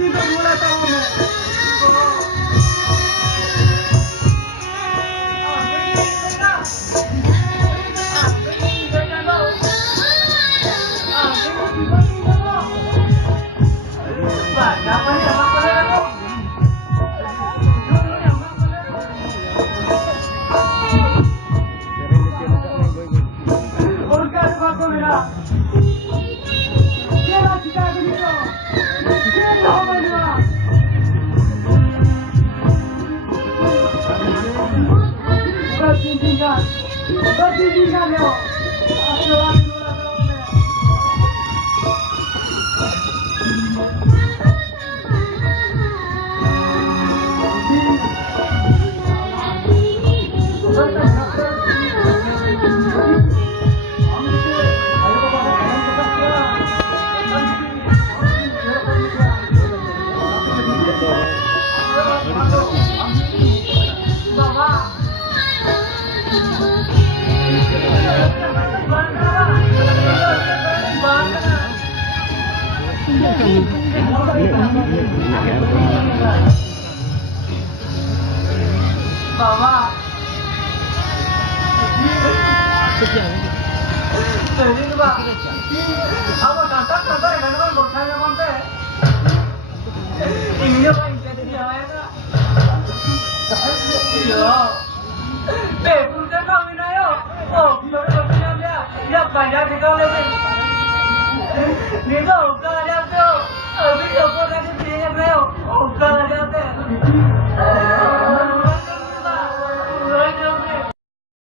Tidak mulai tahunnya. Bertindikan yo. Bapak, jadi itu Pak, apa kantor yang kan bos saya konten, ini apa yang jadi dia ya? Iya, punya kami nayo, oh, kita punya dia, dia banyak di kau lebih, ini tuh.